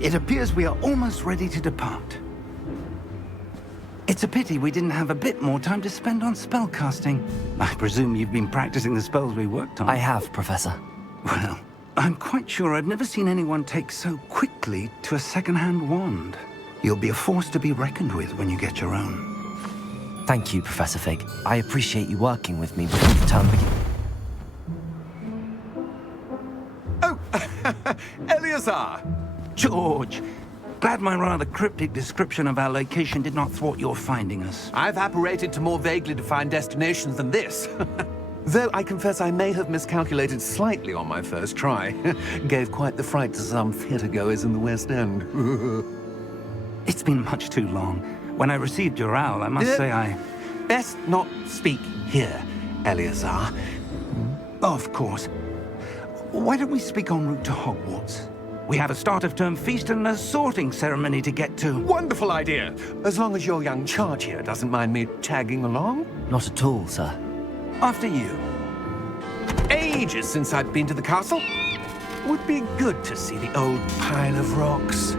It appears we are almost ready to depart. It's a pity we didn't have a bit more time to spend on spellcasting. I presume you've been practicing the spells we worked on. I have, Professor. Well, I'm quite sure I've never seen anyone take so quickly to a second-hand wand. You'll be a force to be reckoned with when you get your own. Thank you, Professor Fig. I appreciate you working with me before the term begins. Oh, Eleazar! George! Glad my rather cryptic description of our location did not thwart your finding us. I've apparated to more vaguely defined destinations than this. Though I confess I may have miscalculated slightly on my first try. Gave quite the fright to some theatre-goers in the West End. It's been much too long. When I received your owl, I must say I... Best not speak here, Eleazar. Of course. Why don't we speak en route to Hogwarts? We have a start-of-term feast and a sorting ceremony to get to. Wonderful idea! As long as your young charge here doesn't mind me tagging along. Not at all, sir. After you. Ages since I've been to the castle. Would be good to see the old pile of rocks.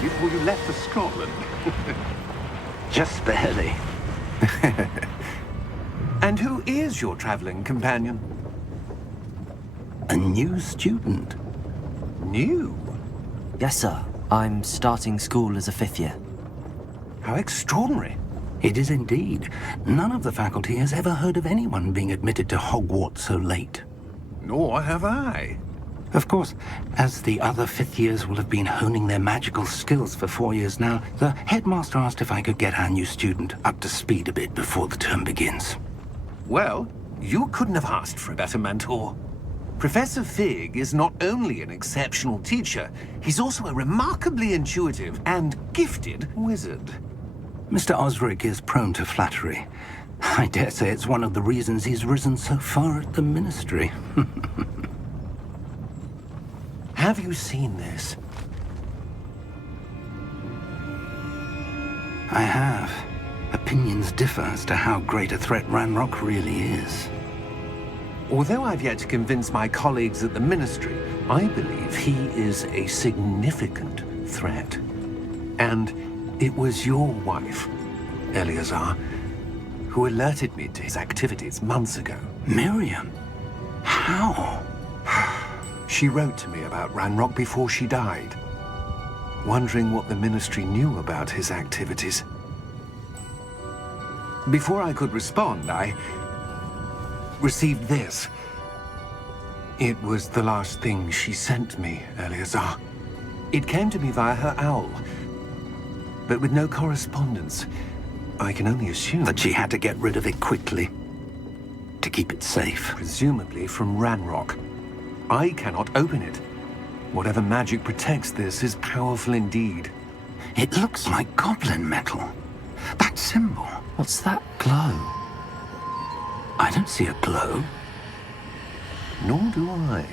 Before you left for Scotland. Just barely. And who is your traveling companion? A new student. New? Yes, sir. I'm starting school as a 5th year. How extraordinary. It is indeed. None of the faculty has ever heard of anyone being admitted to Hogwarts so late. Nor have I. Of course, as the other 5th years will have been honing their magical skills for 4 years now, the headmaster asked if I could get our new student up to speed a bit before the term begins. Well, you couldn't have asked for a better mentor. Professor Fig is not only an exceptional teacher, he's also a remarkably intuitive and gifted wizard. Mr. Osric is prone to flattery. I dare say it's one of the reasons he's risen so far at the Ministry. Have you seen this? I have. Opinions differ as to how great a threat Ranrock really is. Although I've yet to convince my colleagues at the Ministry, I believe he is a significant threat. And it was your wife, Eleazar, who alerted me to his activities months ago. Miriam? How? She wrote to me about Ranrock before she died, wondering what the Ministry knew about his activities. Before I could respond, I received this. It was the last thing she sent me, Eleazar. It came to me via her owl, but with no correspondence. I can only assume That she had to get rid of it quickly, to keep it safe. presumably from Ranrock. I cannot open it. Whatever magic protects this is powerful indeed. It looks like goblin metal. That symbol. What's that glow? I don't see a glow. Nor do I.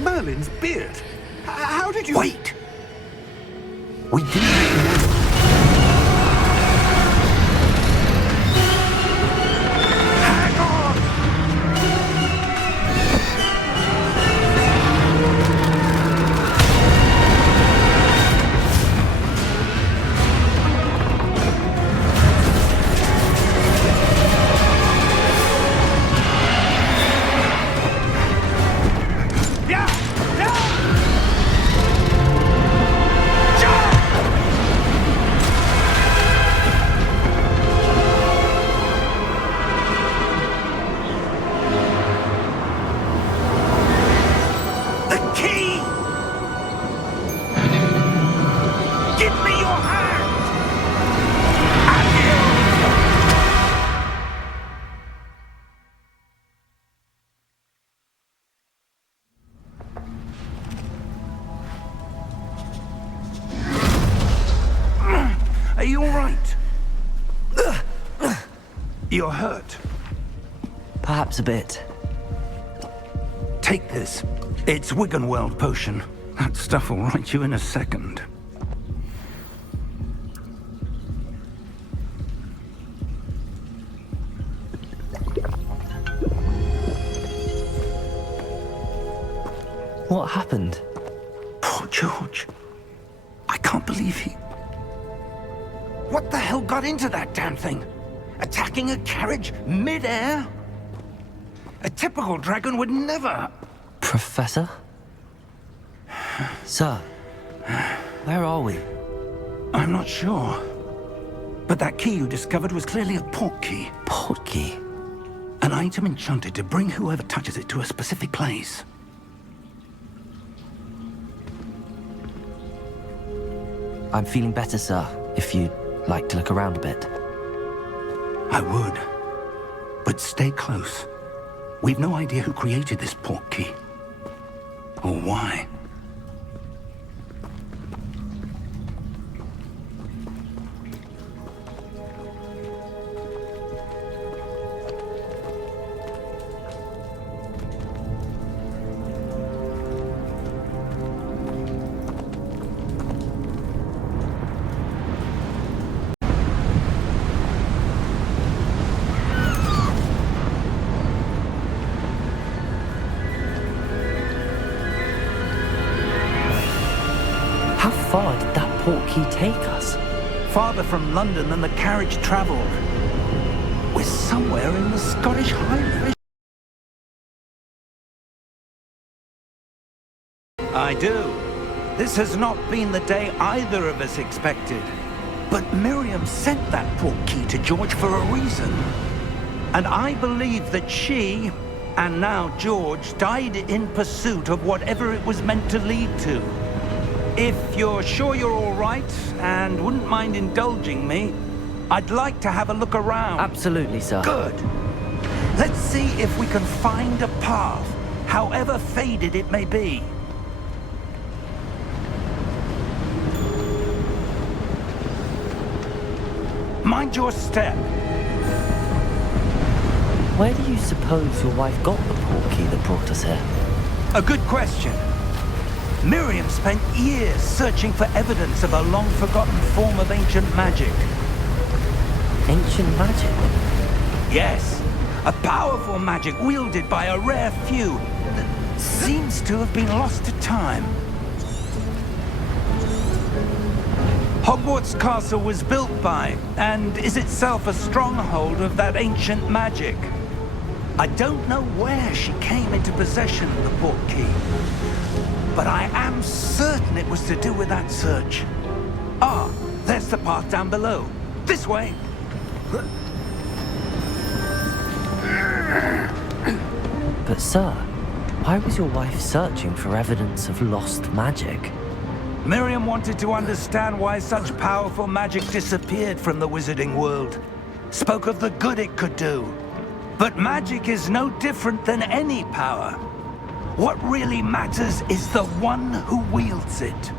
Merlin's beard. How did you... Wait! We didn't... You're hurt. Perhaps a bit. Take this. It's Wiggenweld potion. That stuff will right you in a second. What happened? Poor George. I can't believe he... What the hell got into that damn thing? Attacking a carriage mid-air? A typical dragon would never... Professor? Sir, where are we? I'm not sure. But that key you discovered was clearly a portkey. Portkey? An item enchanted to bring whoever touches it to a specific place. I'm feeling better, sir, if you'd like to look around a bit. I would. But stay close. We've no idea who created this portkey. Or why. How far did that portkey take us? Farther from London than the carriage travelled. We're somewhere in the Scottish Highlands. I do. This has not been the day either of us expected. But Miriam sent that portkey to George for a reason. And I believe that she, and now George, died in pursuit of whatever it was meant to lead to. If you're sure you're all right and wouldn't mind indulging me, I'd like to have a look around. Absolutely, sir. Good. Let's see if we can find a path, however faded it may be. Mind your step. Where do you suppose your wife got the portkey that brought us here? A good question. Miriam spent years searching for evidence of a long-forgotten form of ancient magic. Ancient magic? Yes, a powerful magic wielded by a rare few that seems to have been lost to time. Hogwarts Castle was built by, and is itself a stronghold of that ancient magic. I don't know where she came into possession of the portkey, but I am certain it was to do with that search. Ah, there's the path down below. This way. But sir, why was your wife searching for evidence of lost magic? Miriam wanted to understand why such powerful magic disappeared from the wizarding world. Spoke of the good it could do. But magic is no different than any power. What really matters is the one who wields it.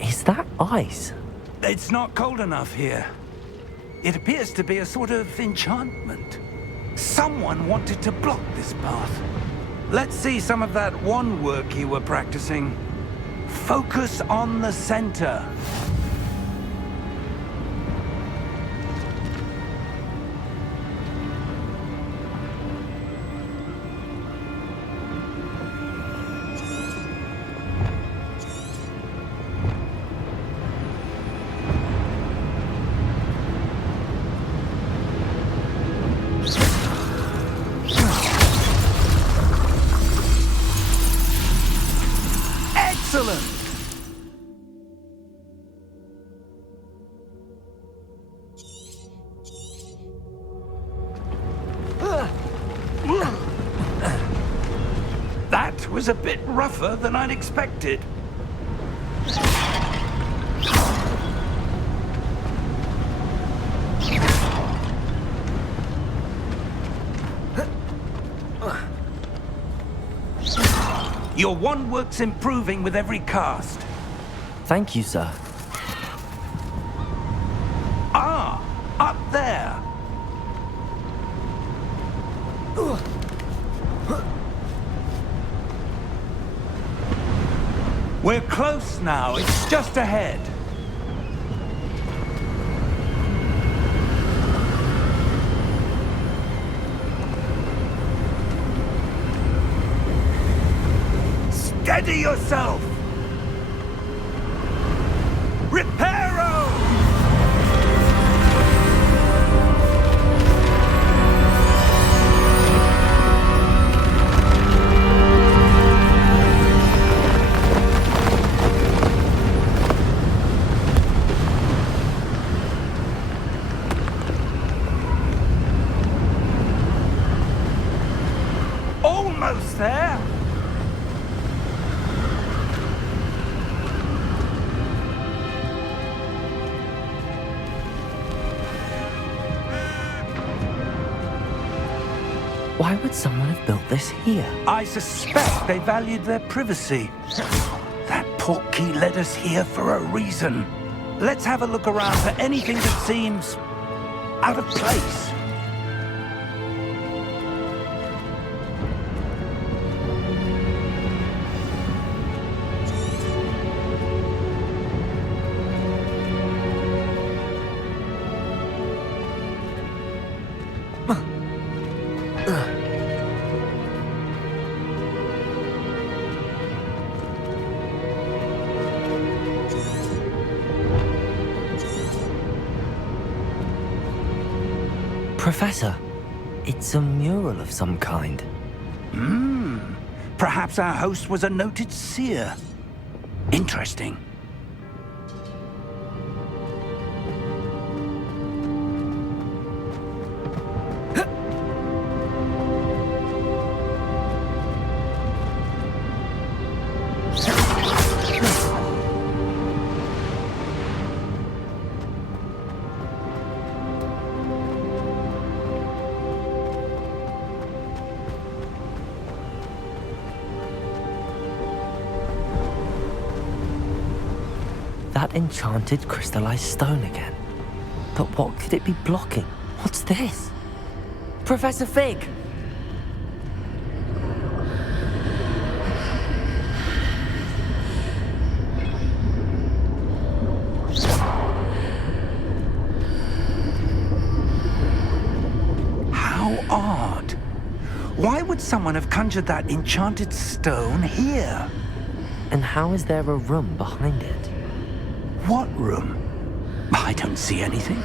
Is that ice? It's not cold enough here. It appears to be a sort of enchantment. Someone wanted to block this path. Let's see some of that wand work you were practicing. Focus on the center. Excellent! That was a bit rougher than I'd expected. Your wand work's improving with every cast. Thank you, sir. We're close now. It's just ahead. Steady yourself! Reparo! Almost there! Why would someone have built this here? I suspect they valued their privacy. That Portkey led us here for a reason. Let's have a look around for anything that seems out of place. Professor, it's a mural of some kind. Perhaps our host was a noted seer. Interesting. That enchanted crystallized stone again. But what could it be blocking? What's this? Professor Fig! How odd. Why would someone have conjured that enchanted stone here? And how is there a room behind it? What room? I don't see anything.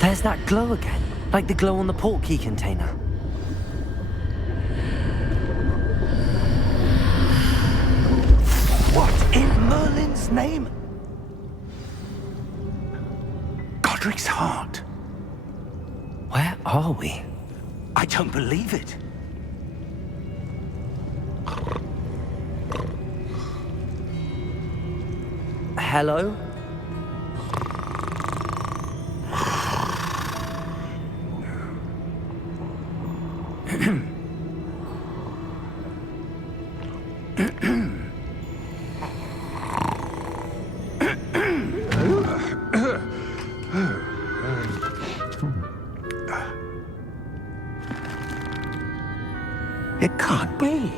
There's that glow again, like the glow on the Portkey container. What in Merlin's name? Godric's heart. Where are we? I don't believe it. Hello? It can't be.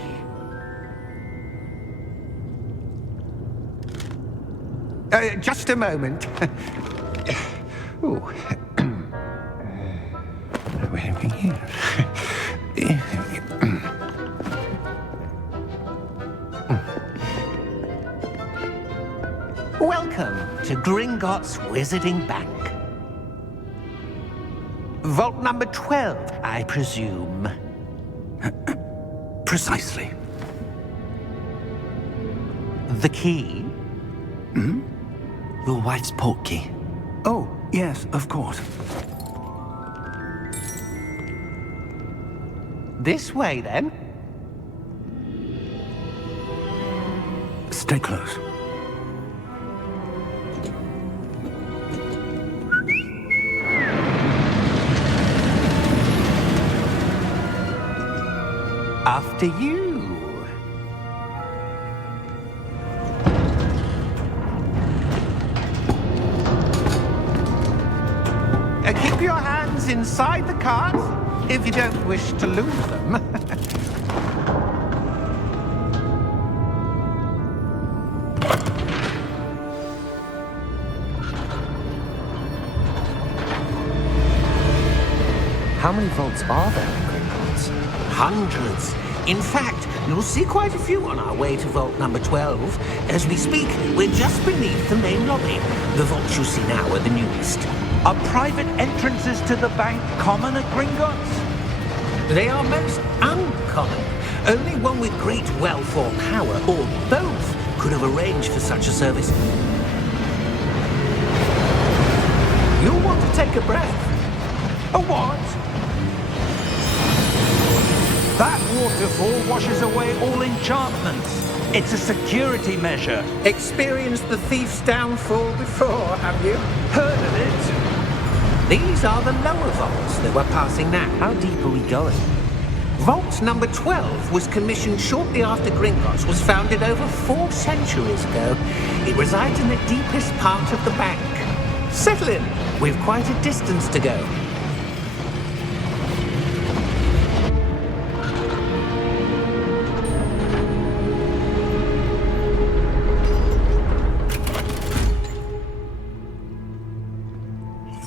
Just a moment. Ooh. Where are we here? Welcome to Gringotts Wizarding Bank. Vault number 12, I presume. Precisely. The key? Your wife's Portkey. Oh, yes, of course. This way, then. Stay close. After you. Keep your hands inside the cart if you don't wish to lose them. How many vaults are there in Gringotts? Hundreds. In fact, you'll see quite a few on our way to vault number 12. As we speak, we're just beneath the main lobby. The vaults you see now are the newest. Are private entrances to the bank common at Gringotts? They are most uncommon. Only one with great wealth or power, or both, could have arranged for such a service. You'll want to take a breath. A what? That waterfall washes away all enchantments. It's a security measure. Experienced the thief's downfall before, have you? Heard of it? These are the lower vaults that we're passing now. How deep are we going? Vault number 12 was commissioned shortly after Gringotts was founded over 4 centuries ago. It resides in the deepest part of the bank. Settle in. We've quite a distance to go.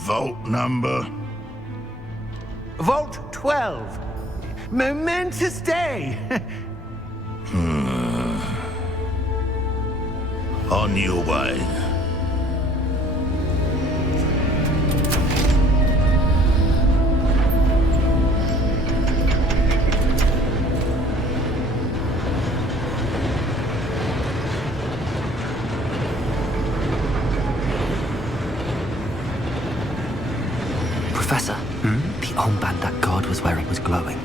Vault number? Vault 12. Momentous day. On your way. Professor, the armband that guard was wearing was glowing.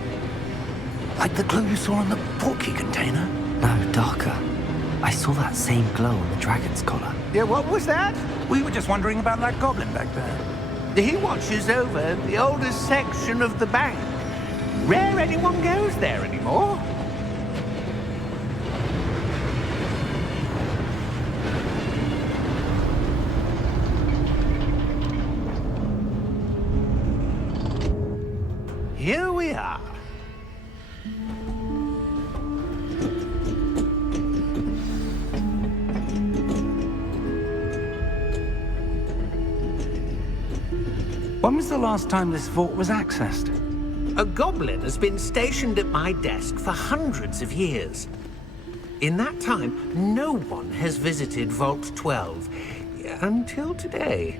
Like the glow you saw on the Portkey container? No, darker. I saw that same glow on the dragon's collar. Yeah, what was that? We were just wondering about that goblin back there. He watches over the oldest section of the bank. Rare anyone goes there anymore. Here we are. When was the last time this vault was accessed? A goblin has been stationed at my desk for hundreds of years. In that time, no one has visited Vault 12 until today.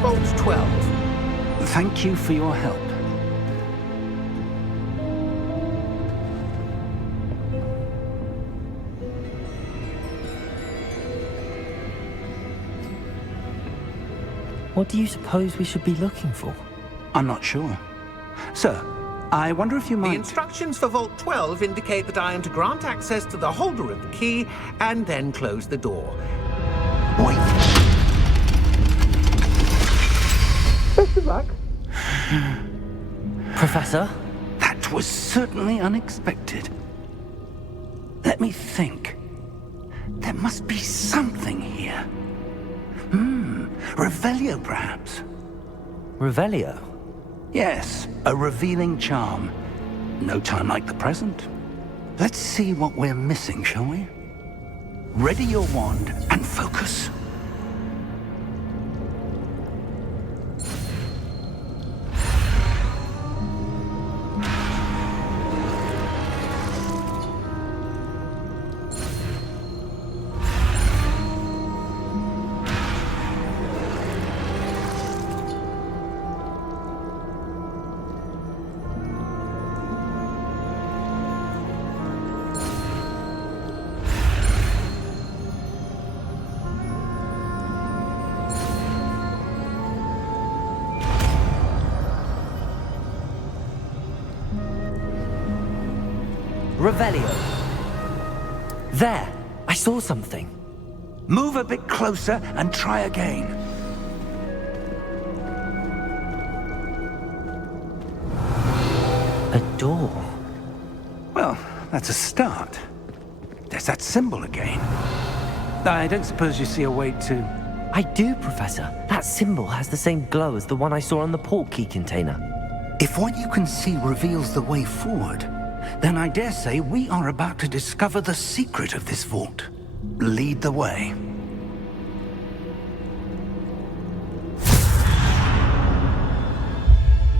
Vault 12. Thank you for your help. What do you suppose we should be looking for? I'm not sure. Sir, I wonder if you The might... instructions for Vault 12 indicate that I am to grant access to the holder of the key and then close the door. Wait! Best of luck. Professor? That was certainly unexpected. Let me think. There must be something here. Revelio, perhaps? Revelio? Yes, a revealing charm. No time like the present. Let's see what we're missing, shall we? Ready your wand and focus. Revelio. There! I saw something. Move a bit closer and try again. A door. Well, that's a start. There's that symbol again. I don't suppose you see a way to... I do, Professor. That symbol has the same glow as the one I saw on the Portkey container. If what you can see reveals the way forward, Then I dare say we are about to discover the secret of this vault. Lead the way.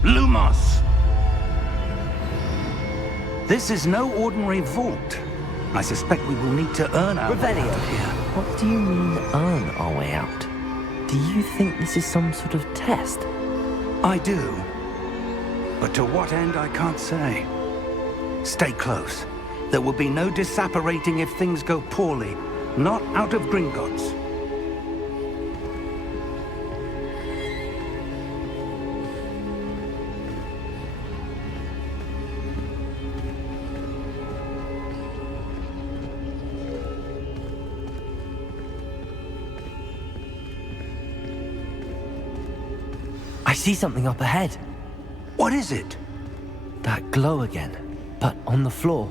Lumos! This is no ordinary vault. I suspect we will need to earn our way out of here. What do you mean, earn our way out? Do you think this is some sort of test? I do. But to what end, I can't say. Stay close. There will be no disapparating if things go poorly. Not out of Gringotts. I see something up ahead. What is it? That glow again, but on the floor.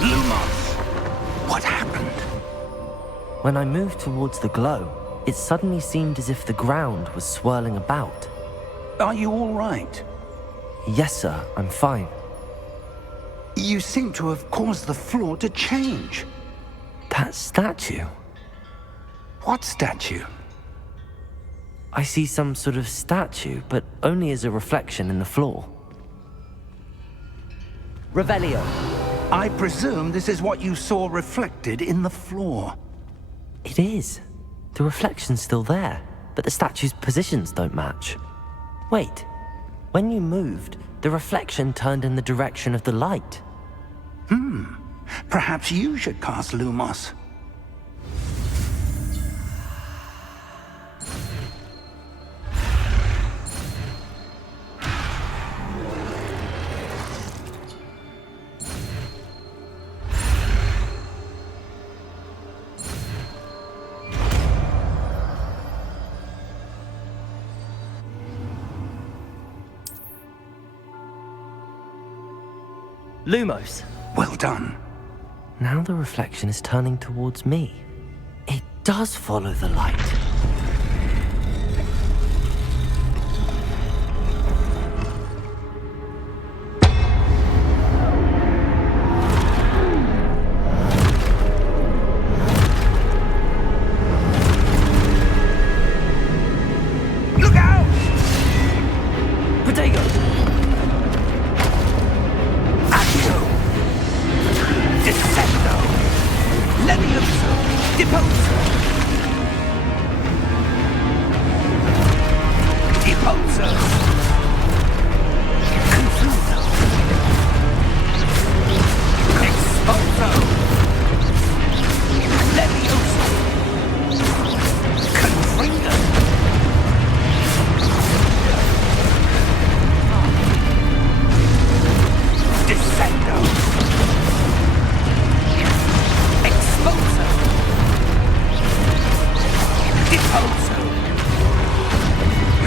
Lumos! What happened? When I moved towards the glow, it suddenly seemed as if the ground was swirling about. Are you all right? Yes, sir, I'm fine. You seem to have caused the floor to change. That statue? What statue? I see some sort of statue, but only as a reflection in the floor. Revelio. I presume this is what you saw reflected in the floor. It is. The reflection's still there, but the statue's positions don't match. Wait. When you moved, the reflection turned in the direction of the light. Perhaps you should cast Lumos. Lumos. Well done. Now the reflection is turning towards me. It does follow the light. Look out! Protego! Accio! Descendo! Levioso! Deposo! Deposo! Confuso! Exposo! Levioso! Confringo! Descendo! Exposo! Deposo!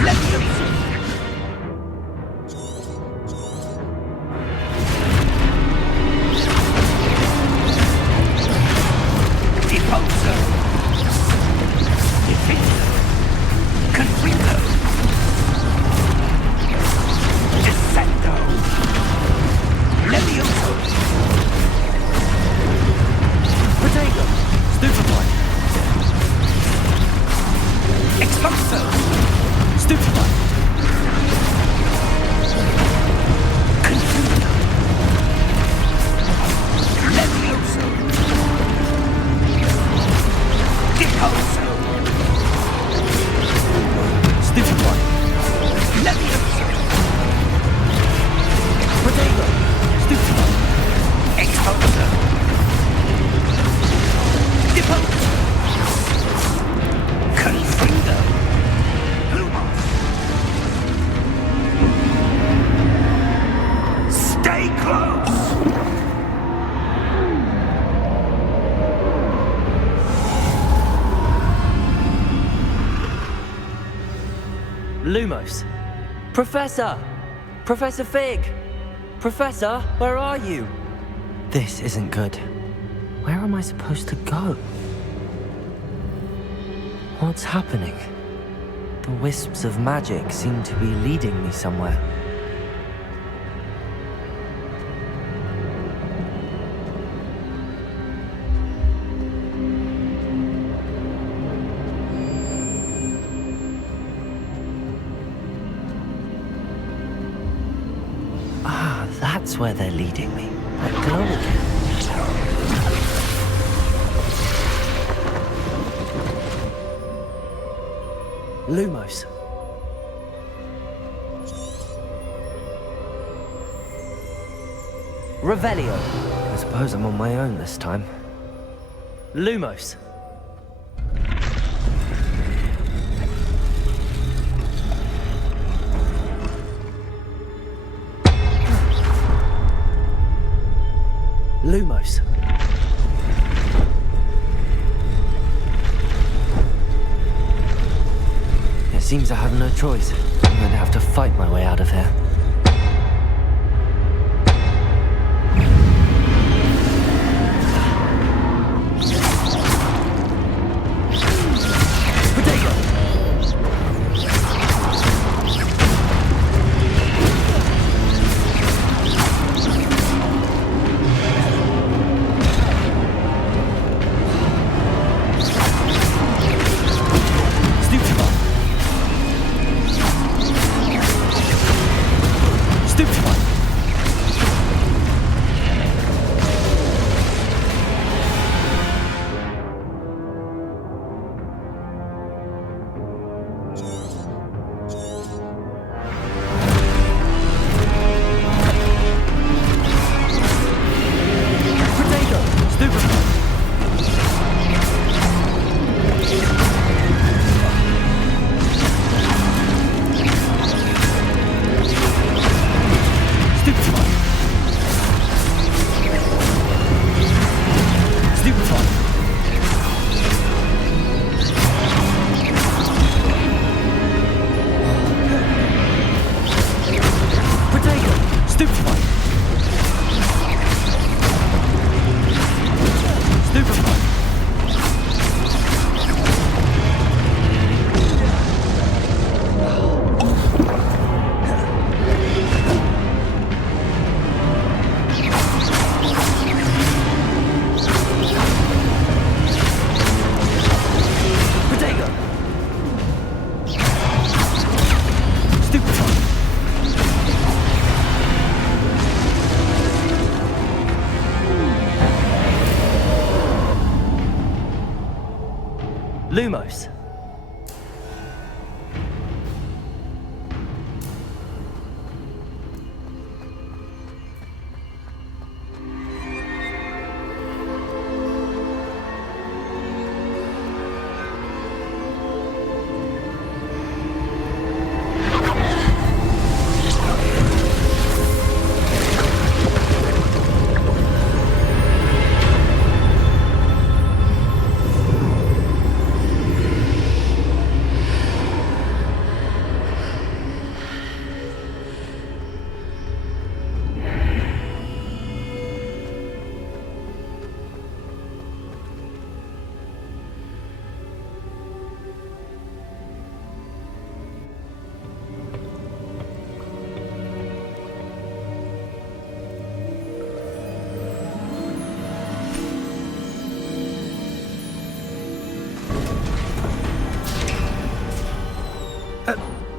Levioso! Deposo! Defindo! Confringo! Descendo! Levioso! Protego! Stupefy! Exposo! Stupefy! Confundo! Levioso! Deposo! Stupefy! Levioso! Protego! Stupefy! Exposo! Deposo! Confringo! Lumos! Stay close! Lumos. Professor! Professor Fig! Professor, where are you? This isn't good. Where am I supposed to go? What's happening? The wisps of magic seem to be leading me somewhere. Ah, that's where they're leading me. That glow again. Lumos. Revelio. I suppose I'm on my own this time. Lumos. Lumos. It seems I have no choice. I'm going to have to fight my way out of here. Lumos.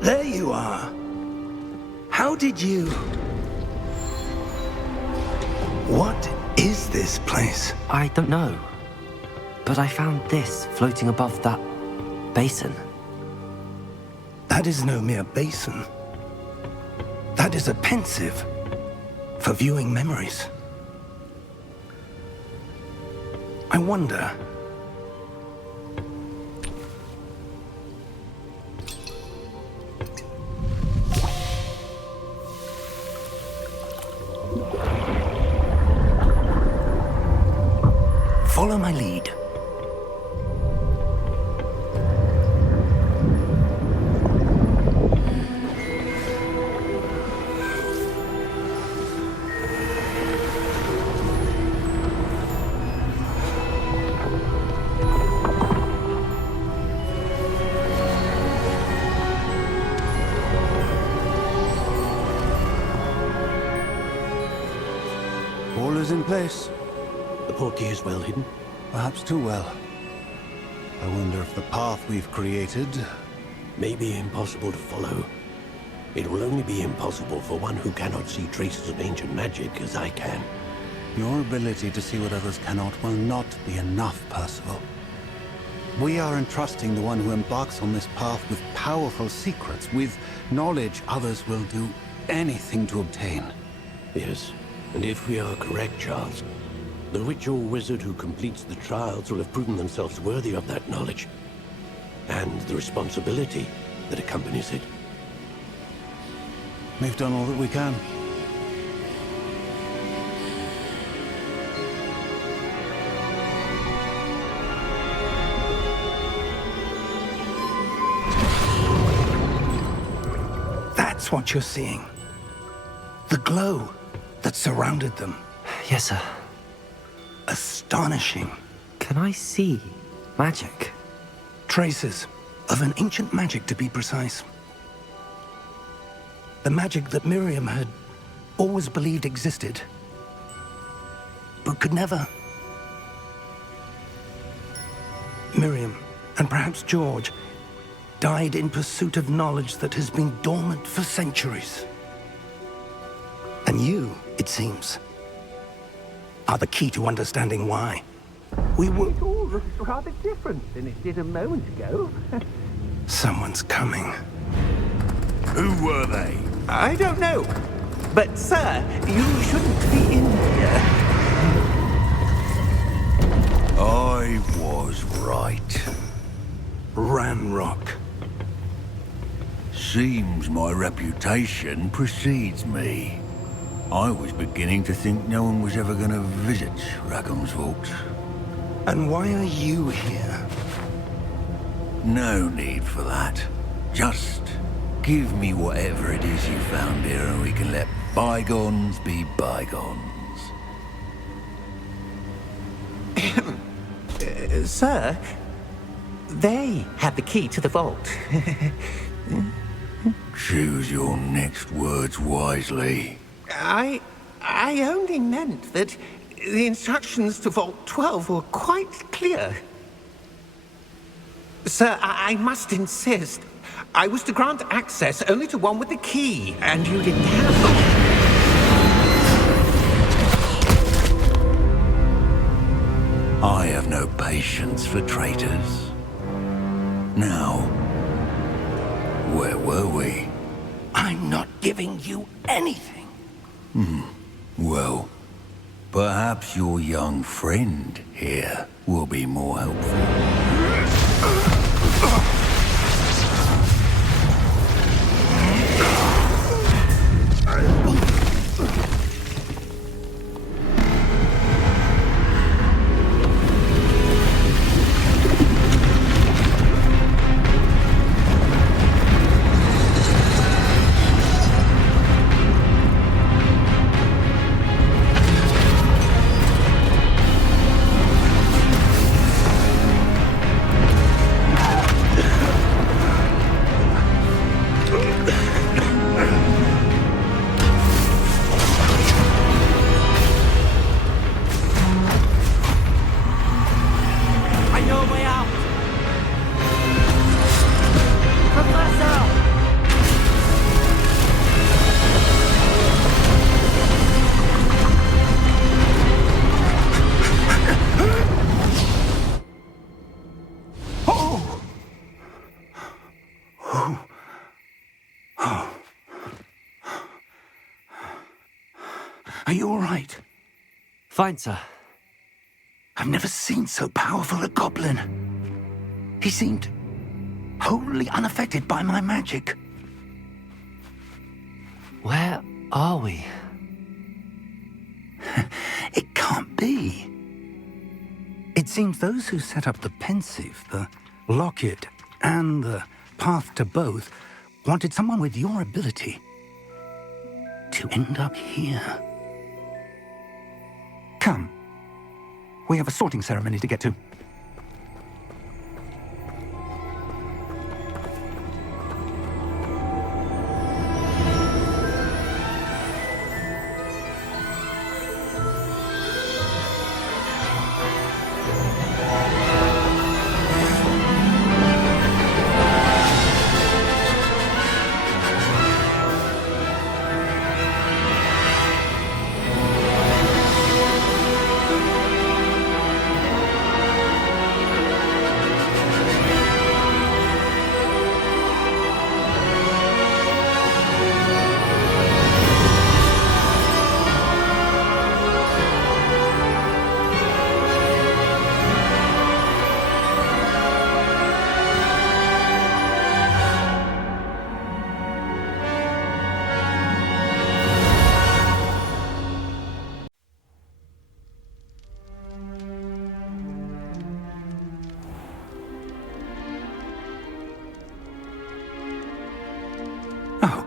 There you are. How did you... What is this place? I don't know. But I found this floating above that basin. That is no mere basin. That is a pensive for viewing memories. I wonder... Follow my lead. is in place. The Portkey is well hidden. Perhaps too well. I wonder if the path we've created... May be impossible to follow. It will only be impossible for one who cannot see traces of ancient magic as I can. Your ability to see what others cannot will not be enough, Percival. We are entrusting the one who embarks on this path with powerful secrets, with knowledge others will do anything to obtain. Yes, and if we are correct, Charles, the witch or wizard who completes the trials will have proven themselves worthy of that knowledge, and the responsibility that accompanies it. We've done all that we can. That's what you're seeing. The glow that surrounded them. Yes, sir. Astonishing. Can I see magic? Traces of an ancient magic, to be precise. The magic that Miriam had always believed existed, but could never. Miriam, and perhaps George, died in pursuit of knowledge that has been dormant for centuries. And you, it seems, are the key to understanding why. We were... It all looks rather different than it did a moment ago. Someone's coming. Who were they? I don't know. But, sir, you shouldn't be in here. I was right. Ranrock. Seems my reputation precedes me. I was beginning to think no one was ever going to visit Rackham's vault. And why are you here? No need for that. Just give me whatever it is you found here and we can let bygones be bygones. Sir, they had the key to the vault. Choose your next words wisely. I only meant that the instructions to Vault 12 were quite clear. Sir, I must insist. I was to grant access only to one with the key, and you didn't have them. I have no patience for traitors. Now, where were we? I'm not giving you anything. Well, perhaps your young friend here will be more helpful. Are you all right? Fine, sir. I've never seen so powerful a goblin. He seemed wholly unaffected by my magic. Where are we? It can't be. It seems those who set up the pensive, the locket, and the path to both wanted someone with your ability to end up here. Come. We have a sorting ceremony to get to.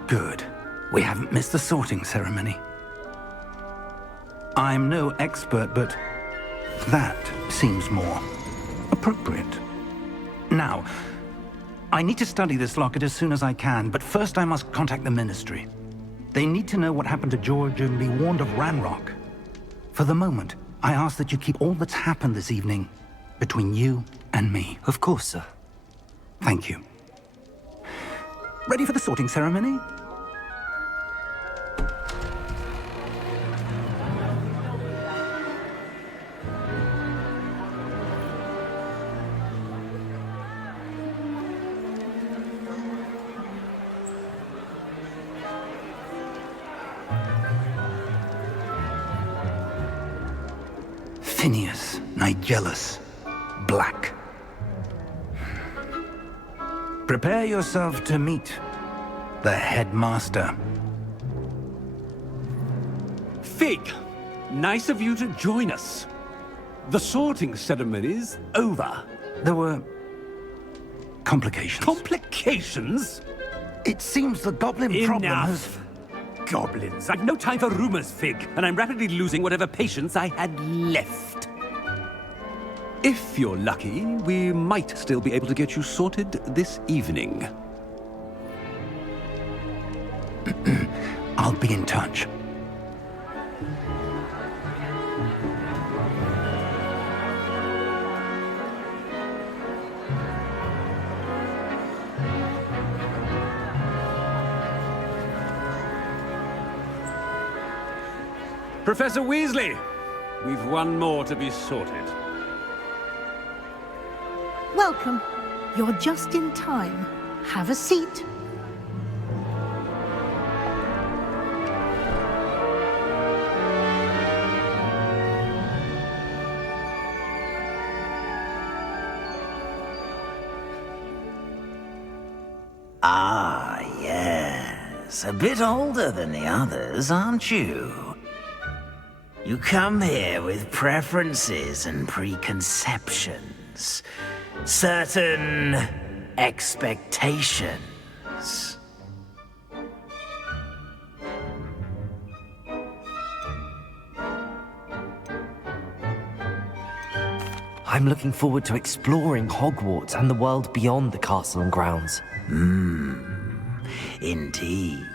Good. We haven't missed the sorting ceremony. I'm no expert, but that seems more appropriate. Now, I need to study this locket as soon as I can, but first I must contact the Ministry. They need to know what happened to George and be warned of Ranrock. For the moment, I ask that you keep all that's happened this evening between you and me. Of course, sir. Thank you. Ready for the sorting ceremony? Phineas, Nigellus, Black. Prepare yourself to meet the headmaster. Fig, nice of you to join us. The sorting ceremony's over. There were complications. Complications? It seems the goblin problem has... Enough. Goblins. I've no time for rumors, Fig, and I'm rapidly losing whatever patience I had left. If you're lucky, we might still be able to get you sorted this evening. I'll be in touch. Professor Weasley, we've one more to be sorted. Welcome. You're just in time. Have a seat. Ah, yes. A bit older than the others, aren't you? You come here with preferences and preconceptions. Certain expectations. I'm looking forward to exploring Hogwarts and the world beyond the castle and grounds. Indeed.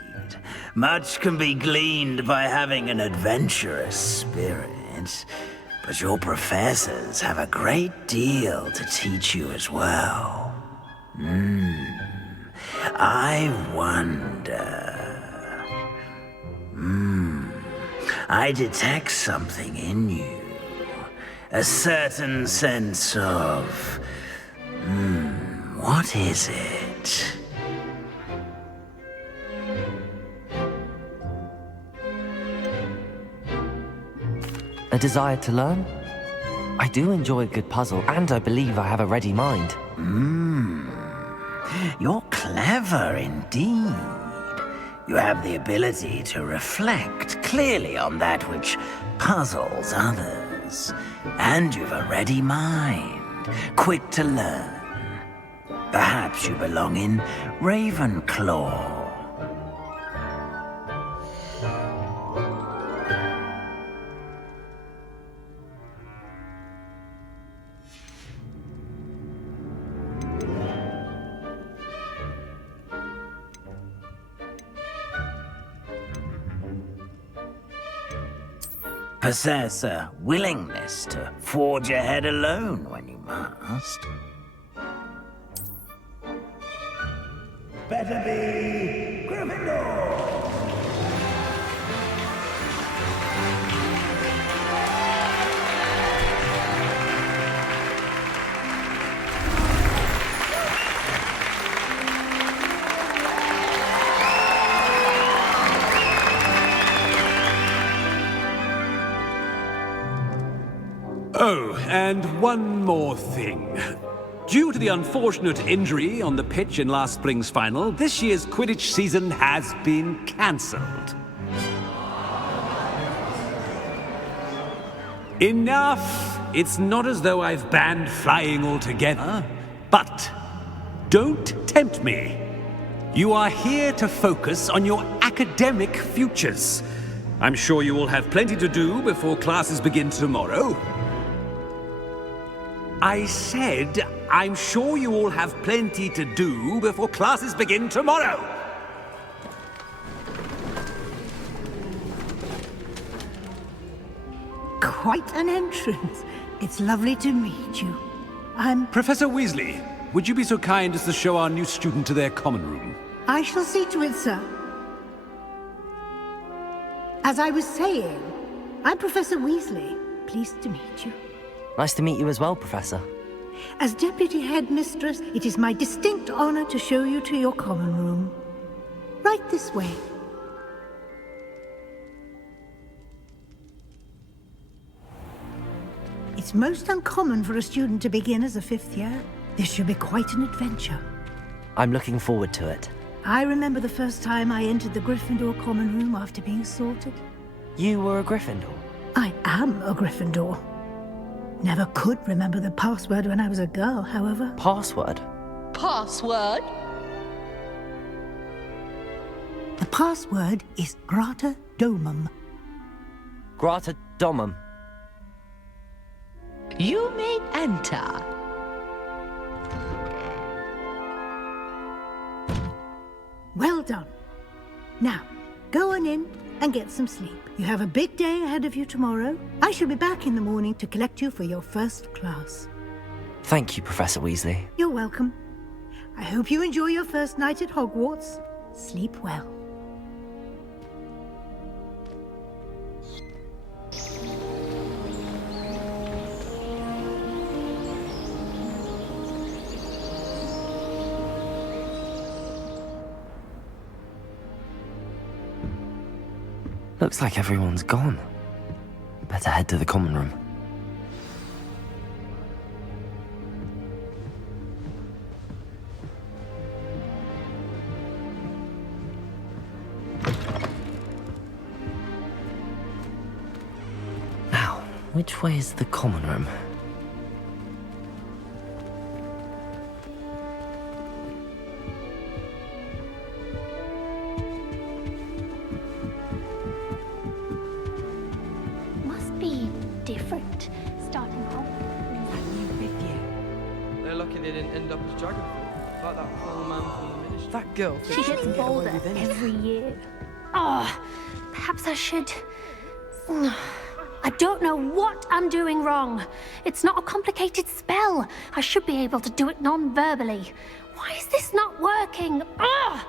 Much can be gleaned by having an adventurous spirit, but your professors have a great deal to teach you as well. I wonder... I detect something in you. A certain sense of... what is it? A desire to learn? I do enjoy a good puzzle, and I believe I have a ready mind. You're clever indeed. You have the ability to reflect clearly on that which puzzles others. And you've a ready mind, quick to learn. Perhaps you belong in Ravenclaw. Possess a willingness to forge ahead alone when you must. Better be Gryffindor! Oh, and one more thing. Due to the unfortunate injury on the pitch in last spring's final, this year's Quidditch season has been cancelled. Enough! It's not as though I've banned flying altogether, but don't tempt me. You are here to focus on your academic futures. I'm sure you will have plenty to do before classes begin tomorrow. I said, I'm sure you all have plenty to do before classes begin tomorrow. Quite an entrance. It's lovely to meet you. Professor Weasley, would you be so kind as to show our new student to their common room? I shall see to it, sir. As I was saying, I'm Professor Weasley. Pleased to meet you. Nice to meet you as well, Professor. As Deputy Headmistress, it is my distinct honor to show you to your common room. Right this way. It's most uncommon for a student to begin as a 5th year. This should be quite an adventure. I'm looking forward to it. I remember the first time I entered the Gryffindor common room after being sorted. You were a Gryffindor? I am a Gryffindor. Never could remember the password when I was a girl, however. Password? Password? The password is Grata Domum. Grata Domum. You may enter. Well done. Now, go on in and get some sleep. You have a big day ahead of you tomorrow. I shall be back in the morning to collect you for your first class. Thank you, Professor Weasley. You're welcome. I hope you enjoy your first night at Hogwarts. Sleep well. Looks like everyone's gone. Better head to the common room. Now, which way is the common room? Different, starting off. They're lucky they didn't end up as Dragonfly, like that poor man from the ministry. That girl She thinks she gets can get away bolder with anything. every year. Oh, perhaps I should. I don't know what I'm doing wrong. It's not a complicated spell. I should be able to do it non-verbally. Why is this not working? Oh,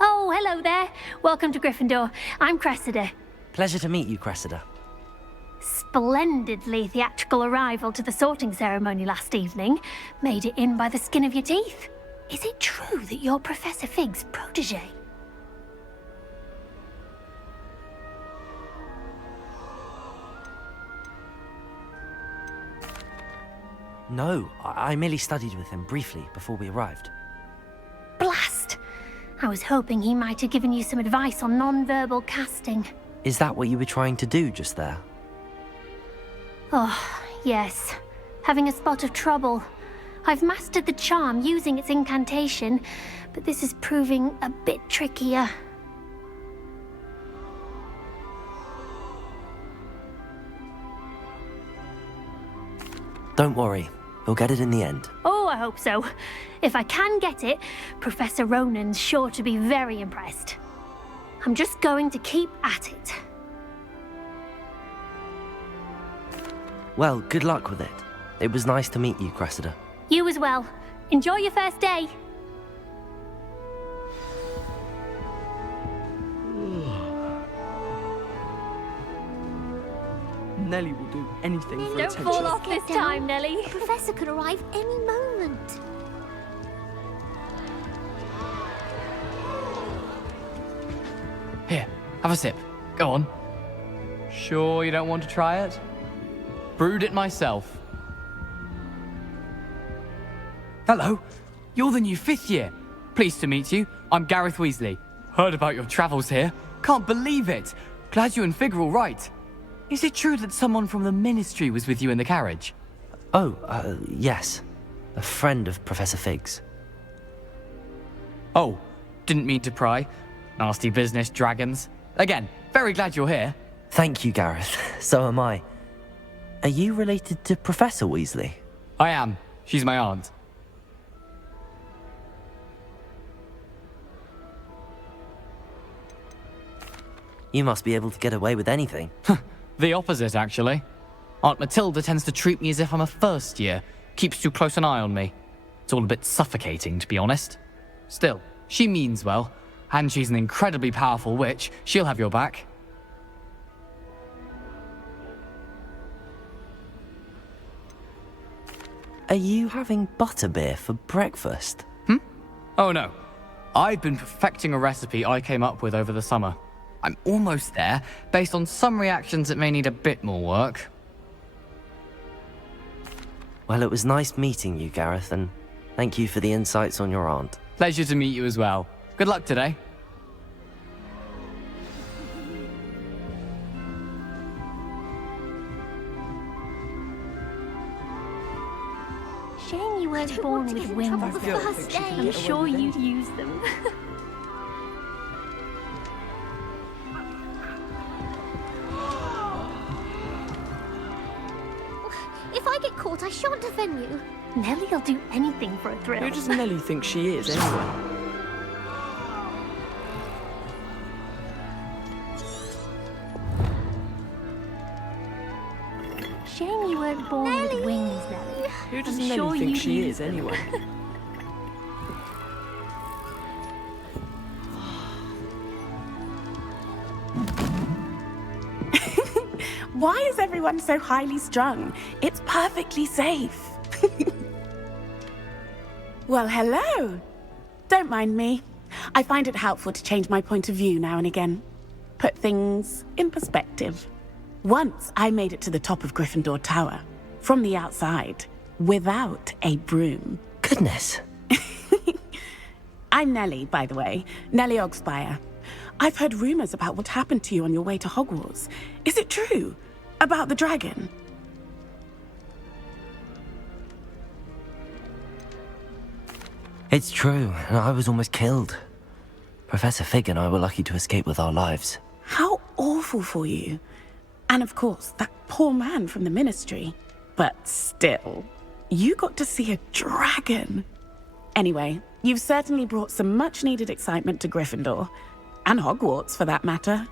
hello there. Welcome to Gryffindor. I'm Cressida. Pleasure to meet you, Cressida. Splendidly theatrical arrival to the sorting ceremony last evening. Made it in by the skin of your teeth. Is it true that you're Professor Fig's protege? No, I merely studied with him briefly before we arrived. Blast! I was hoping he might have given you some advice on non-verbal casting. Is that what you were trying to do just there? Oh, yes. Having a spot of trouble. I've mastered the charm using its incantation, but this is proving a bit trickier. Don't worry, you'll get it in the end. Oh, I hope so. If I can get it, Professor Ronan's sure to be very impressed. I'm just going to keep at it. Well, good luck with it. It was nice to meet you, Cressida. You as well. Enjoy your first day. Nellie will do anything for Don't attention. fall off this time, Nellie. The professor could arrive any moment. Here, have a sip. Go on. Sure you don't want to try it? Brewed it myself. Hello, you're the new 5th year. Pleased to meet you. I'm Gareth Weasley. Heard about your travels here. Can't believe it. Glad you and Fig are all right. Is it true that someone from the ministry was with you in the carriage? Oh, yes. A friend of Professor Fig's. Oh, didn't mean to pry. Nasty business, dragons. Again, very glad you're here. Thank you, Gareth. So am I. Are you related to Professor Weasley? I am. She's my aunt. You must be able to get away with anything. The opposite, actually. Aunt Matilda tends to treat me as if I'm a first year. Keeps too close an eye on me. It's all a bit suffocating, to be honest. Still, she means well. And she's an incredibly powerful witch. She'll have your back. Are you having butterbeer for breakfast? Oh no. I've been perfecting a recipe I came up with over the summer. I'm almost there. Based on some reactions, it may need a bit more work. Well, it was nice meeting you, Gareth, and thank you for the insights on your aunt. Pleasure to meet you as well. Good luck today. Shame you weren't born with wings. I'm sure you'd use them. If I get caught, I shan't offend you. Nellie'll do anything for a thrill. Who does Nellie think she is, anyway? Shame you weren't born with wings, Nellie. Who does I'm Nellie sure think you'd she use is, them. anyway? Why is everyone so highly strung? It's perfectly safe. Well, hello. Don't mind me. I find it helpful to change my point of view now and again. Put things in perspective. Once I made it to the top of Gryffindor Tower, from the outside, without a broom. Goodness. I'm Nellie, by the way. Nellie Ogspire. I've heard rumors about what happened to you on your way to Hogwarts. Is it true? About the dragon? It's true, and I was almost killed. Professor Fig and I were lucky to escape with our lives. How awful for you. And of course, that poor man from the Ministry. But still, you got to see a dragon. Anyway, you've certainly brought some much-needed excitement to Gryffindor. And Hogwarts, for that matter.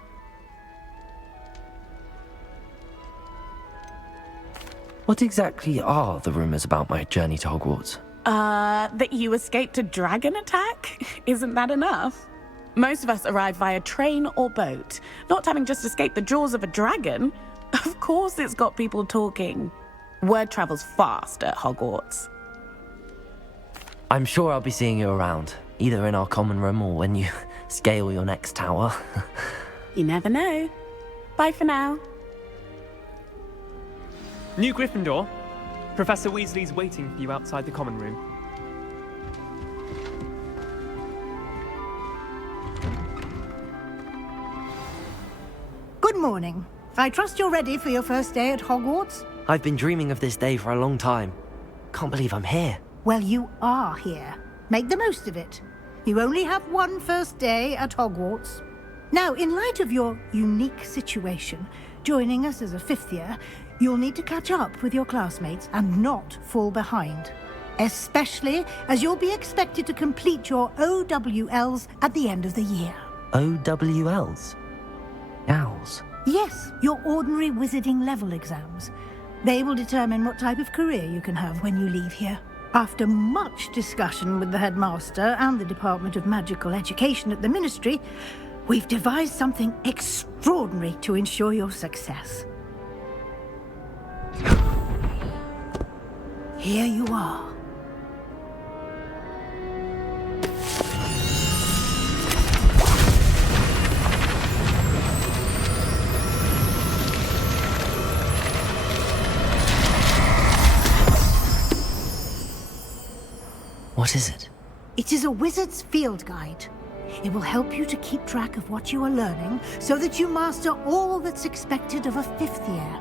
What exactly are the rumors about my journey to Hogwarts? That you escaped a dragon attack? Isn't that enough? Most of us arrive via train or boat, not having just escaped the jaws of a dragon. Of course it's got people talking. Word travels fast at Hogwarts. I'm sure I'll be seeing you around, either in our common room or when you scale your next tower. You never know. Bye for now. New Gryffindor. Professor Weasley's waiting for you outside the common room. Good morning. I trust you're ready for your first day at Hogwarts? I've been dreaming of this day for a long time. Can't believe I'm here. Well, you are here. Make the most of it. You only have one first day at Hogwarts. Now, in light of your unique situation, joining us as a fifth year, you'll need to catch up with your classmates and not fall behind. Especially as you'll be expected to complete your OWLs at the end of the year. OWLs? Owls? Yes, your ordinary wizarding level exams. They will determine what type of career you can have when you leave here. After much discussion with the headmaster and the Department of Magical Education at the Ministry, we've devised something extraordinary to ensure your success. Here you are. What is it? It is a wizard's field guide. It will help you to keep track of what you are learning so that you master all that's expected of a fifth year.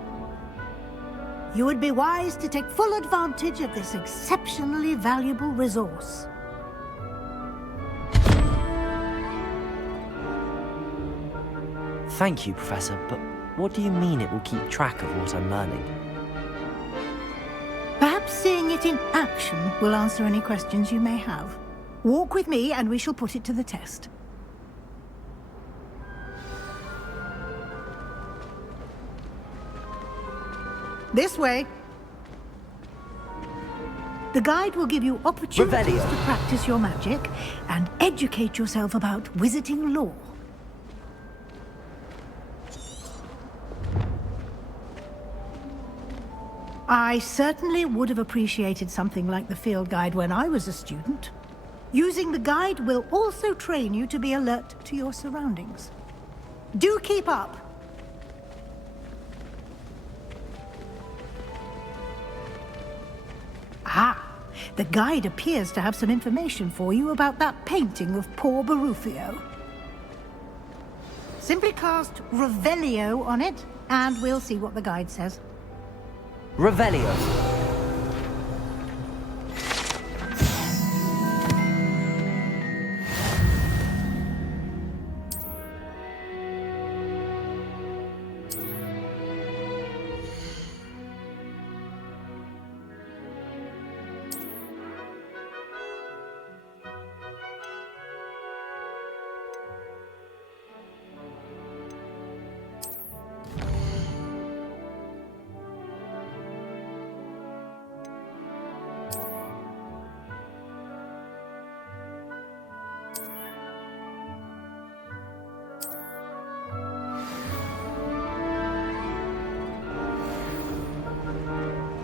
You would be wise to take full advantage of this exceptionally valuable resource. thank you, Professor, but what do you mean it will keep track of what I'm learning? Perhaps seeing it in action will answer any questions you may have. Walk with me and we shall put it to the test. This way. The guide will give you opportunities to practice your magic and educate yourself about wizarding lore. I certainly would have appreciated something like the field guide when I was a student. Using the guide will also train you to be alert to your surroundings. Do keep up! Ah, the guide appears to have some information for you about that painting of poor Barufio. Simply cast Revelio on it, and we'll see what the guide says. Revelio.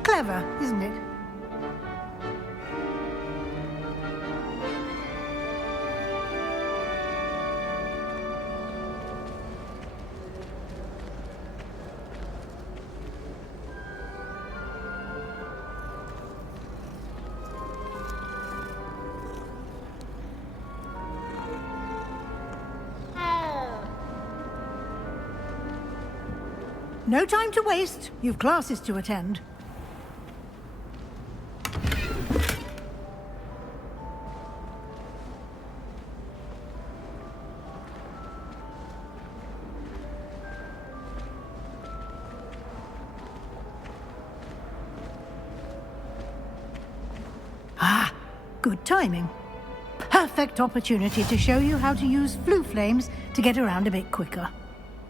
Clever, isn't it? No time to waste. You've classes to attend. Good timing. Perfect opportunity to show you how to use flue flames to get around a bit quicker.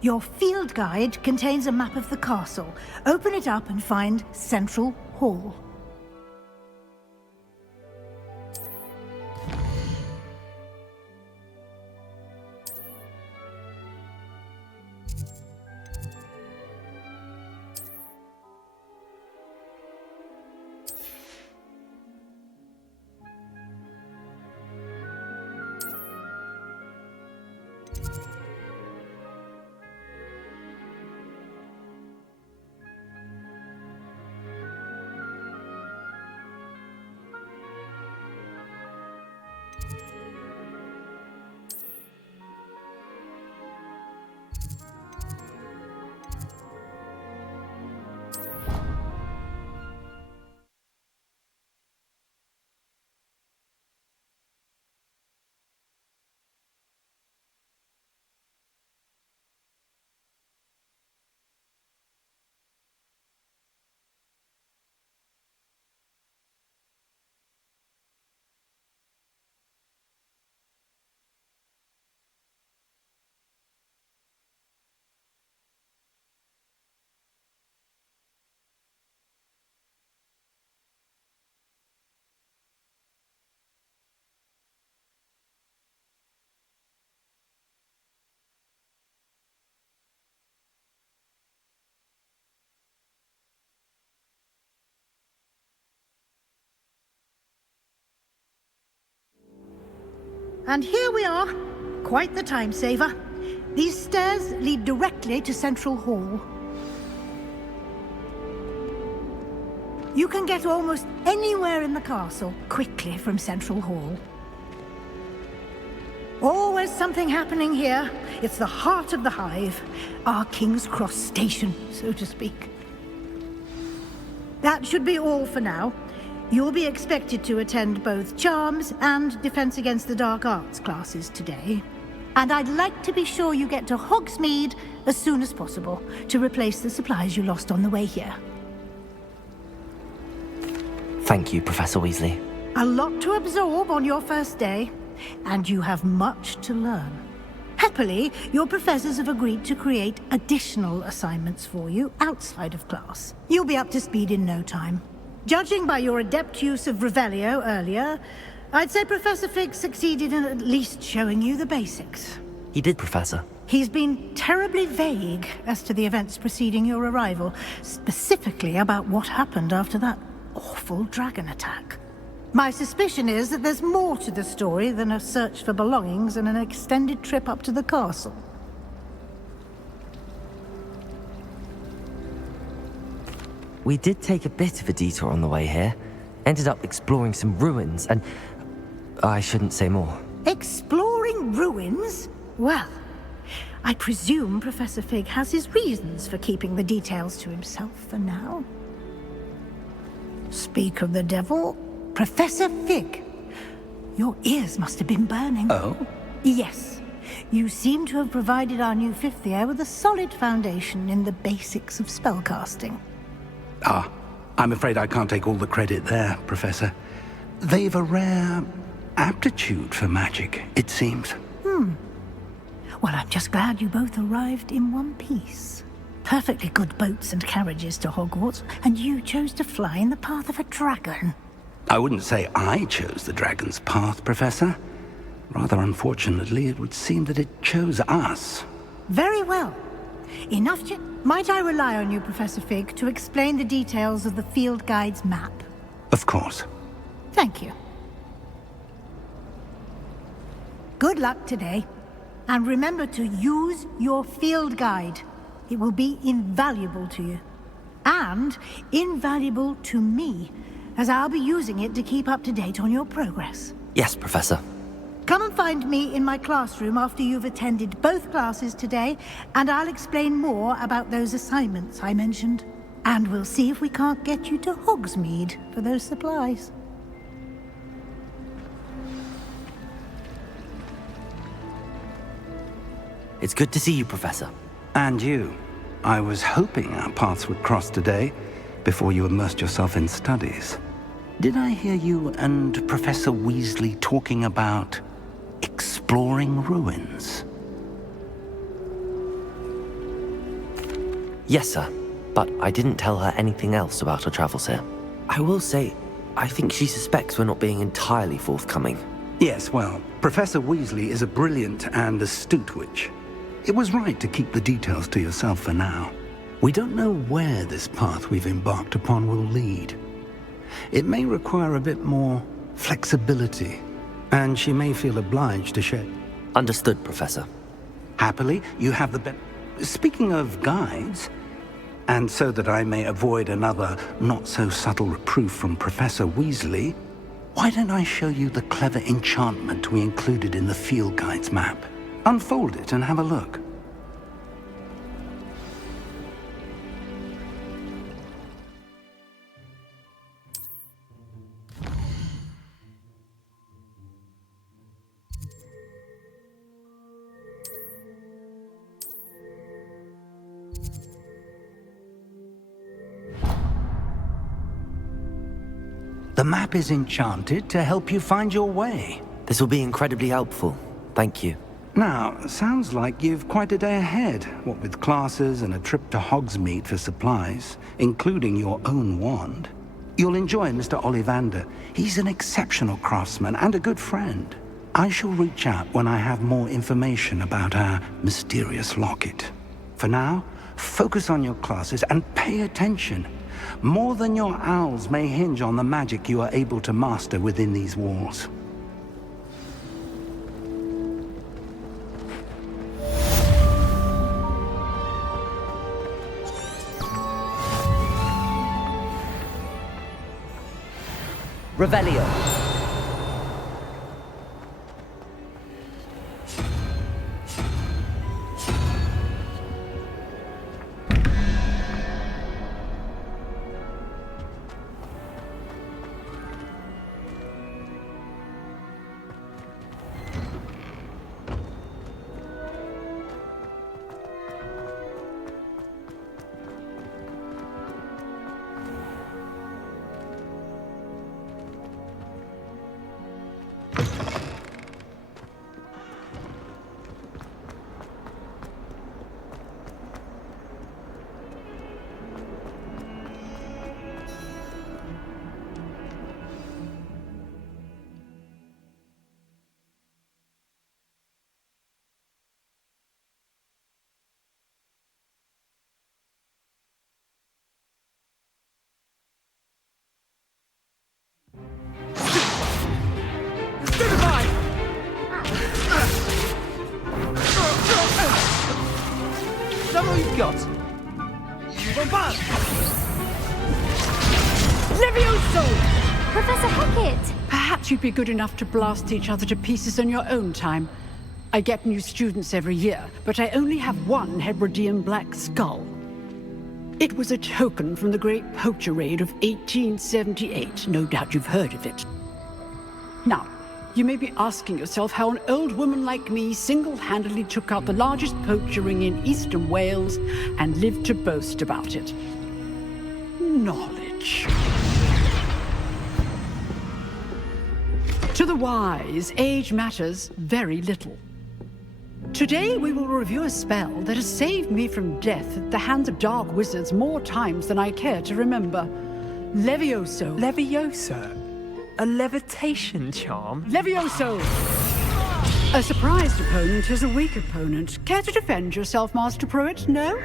Your field guide contains a map of the castle. Open it up and find Central Hall. And here we are. Quite the time saver. These stairs lead directly to Central Hall. You can get almost anywhere in the castle quickly from Central Hall. Always something happening here. It's the heart of the hive. Our King's Cross station, so to speak. That should be all for now. You'll be expected to attend both Charms and Defense Against the Dark Arts classes today. And I'd like to be sure you get to Hogsmeade as soon as possible to replace the supplies you lost on the way here. Thank you, Professor Weasley. A lot to absorb on your first day, and you have much to learn. Happily, your professors have agreed to create additional assignments for you outside of class. You'll be up to speed in no time. Judging by your adept use of Revelio earlier, I'd say Professor Fig succeeded in at least showing you the basics. He did, Professor. He's been terribly vague as to the events preceding your arrival, specifically about what happened after that awful dragon attack. My suspicion is that there's more to the story than a search for belongings and an extended trip up to the castle. We did take a bit of a detour on the way here. Ended up exploring some ruins and... I shouldn't say more. Exploring ruins? Well, I presume Professor Fig has his reasons for keeping the details to himself for now. Speak of the devil, Professor Fig. Your ears must have been burning. Oh? Yes. You seem to have provided our new fifth year with a solid foundation in the basics of spellcasting. Ah, I'm afraid I can't take all the credit there, Professor. They've a rare aptitude for magic, it seems. Well, I'm just glad you both arrived in one piece. Perfectly good boats and carriages to Hogwarts, and you chose to fly in the path of a dragon. I wouldn't say I chose the dragon's path, Professor. Rather unfortunately, it would seem that it chose us. Very well. Enough. Might I rely on you, Professor Fig, to explain the details of the field guide's map? Of course. Thank you. Good luck today. And remember to use your field guide. It will be invaluable to you. And invaluable to me, as I'll be using it to keep up to date on your progress. Yes, Professor. Come and find me in my classroom after you've attended both classes today, and I'll explain more about those assignments I mentioned. And we'll see if we can't get you to Hogsmeade for those supplies. It's good to see you, Professor. And you. I was hoping our paths would cross today, before you immersed yourself in studies. Did I hear you and Professor Weasley talking about exploring ruins? Yes, sir. But I didn't tell her anything else about her travels here. I will say, I think she suspects we're not being entirely forthcoming. Yes, well, Professor Weasley is a brilliant and astute witch. It was right to keep the details to yourself for now. We don't know where this path we've embarked upon will lead. It may require a bit more flexibility, and she may feel obliged to share. Understood, Professor. Happily, you have the Speaking of guides, and so that I may avoid another not-so-subtle reproof from Professor Weasley, why don't I show you the clever enchantment we included in the field guide's map? Unfold it and have a look. The map is enchanted to help you find your way. This will be incredibly helpful. Thank you. Now, sounds like you've quite a day ahead, what with classes and a trip to Hogsmeade for supplies, including your own wand. You'll enjoy Mr. Ollivander. He's an exceptional craftsman and a good friend. I shall reach out when I have more information about our mysterious locket. For now, focus on your classes and pay attention. More than your owls may hinge on the magic you are able to master within these walls. Revelio. got? Levioso! Professor Hackett! Perhaps you'd be good enough to blast each other to pieces in your own time. I get new students every year, but I only have one Hebridean black skull. It was a token from the Great Poacher Raid of 1878. No doubt you've heard of it. Now, you may be asking yourself how an old woman like me single-handedly took out the largest poacher ring in eastern Wales and lived to boast about it. Knowledge. To the wise, age matters very little. Today we will review a spell that has saved me from death at the hands of dark wizards more times than I care to remember. Levioso. Levioso? A levitation charm? Levioso! A surprised opponent is a weak opponent. Care to defend yourself, Master Pruitt? No?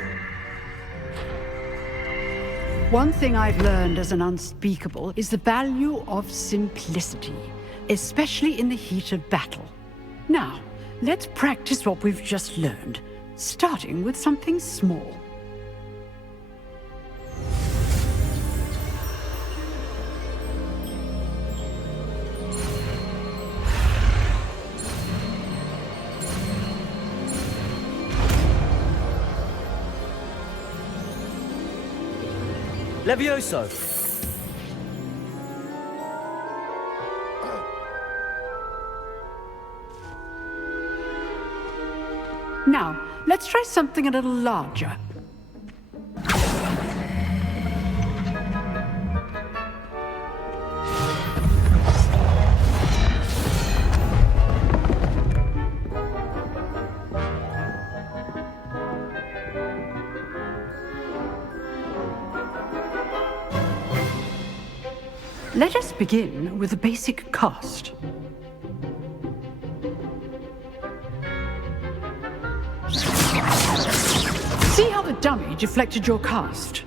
One thing I've learned as an unspeakable is the value of simplicity, especially in the heat of battle. Now, let's practice what we've just learned, starting with something small. Levioso! Now, let's try something a little larger. Let us begin with a basic cast. See how the dummy deflected your cast?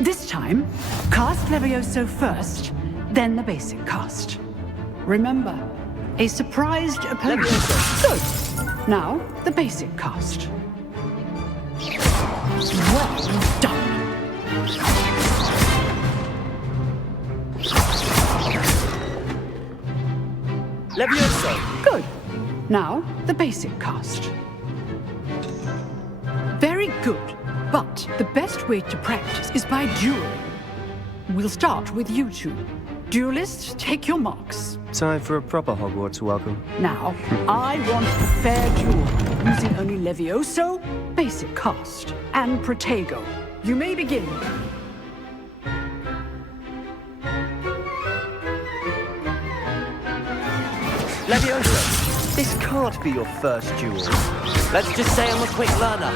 This time, cast Levioso first, then the basic cast. Remember, a surprised opponent. Good. Now, the basic cast. Well done. Levioso! Good. Now, the basic cast. Very good, but the best way to practice is by dueling. We'll start with you two. Duelists, take your marks. Time for a proper Hogwarts welcome. Now, I want a fair duel, using only Levioso, basic cast, and Protego. You may begin. Levioso, this can't be your first duel. Let's just say I'm a quick learner.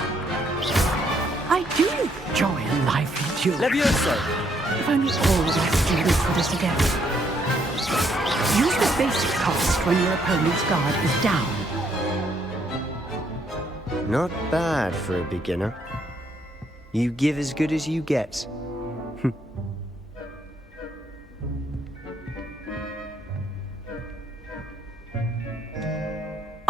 I do enjoy a lively duel. Levioso! If only all of my students were this again. Use the basic cast when your opponent's guard is down. Not bad for a beginner. You give as good as you get.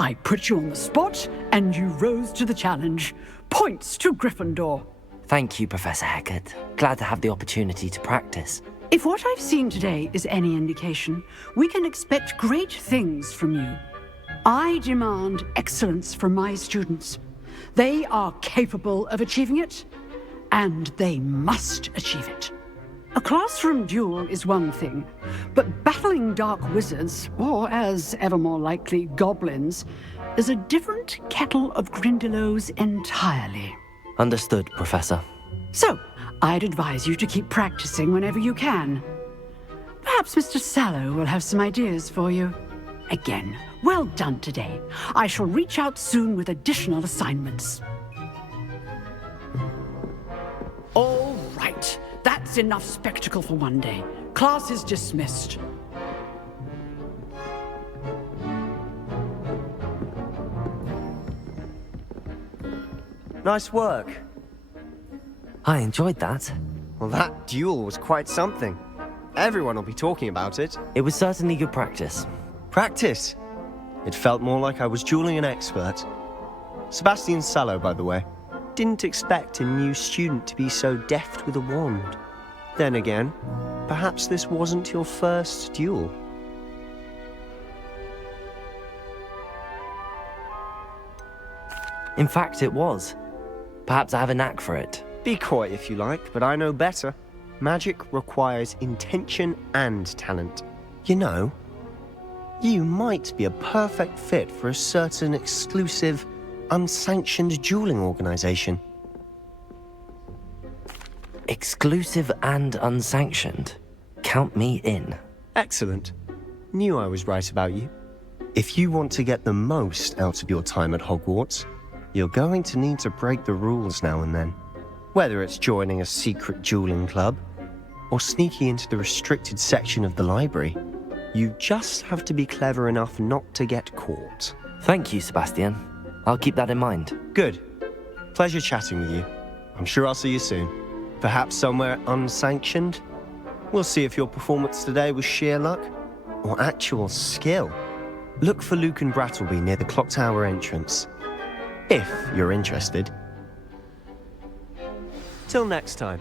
I put you on the spot, and you rose to the challenge. Points to Gryffindor. Thank you, Professor Hackett. Glad to have the opportunity to practice. If what I've seen today is any indication, we can expect great things from you. I demand excellence from my students. They are capable of achieving it, and they must achieve it. A classroom duel is one thing, but battling dark wizards, or as ever more likely, goblins, is a different kettle of Grindylows entirely. Understood, Professor. So, I'd advise you to keep practicing whenever you can. Perhaps Mr. Sallow will have some ideas for you. Again, well done today. I shall reach out soon with additional assignments. All right. That's enough spectacle for one day. Class is dismissed. Nice work. I enjoyed that. Well, that duel was quite something. Everyone will be talking about it. It was certainly good practice. Practice? It felt more like I was dueling an expert. Sebastian Sallow, by the way. didn't expect a new student to be so deft with a wand. Then again, perhaps this wasn't your first duel. In fact, it was. Perhaps I have a knack for it. Be coy if you like, but I know better. Magic requires intention and talent. You know, you might be a perfect fit for a certain exclusive, unsanctioned dueling organization. Exclusive and unsanctioned? Count me in. Excellent. Knew I was right about you. If you want to get the most out of your time at Hogwarts, you're going to need to break the rules now and then. Whether it's joining a secret dueling club, or sneaking into the restricted section of the library, you just have to be clever enough not to get caught. Thank you, Sebastian. I'll keep that in mind. Good. Pleasure chatting with you. I'm sure I'll see you soon. Perhaps somewhere unsanctioned? We'll see if your performance today was sheer luck or actual skill. Look for Luke and Brattleby near the clock tower entrance, if you're interested. Till next time.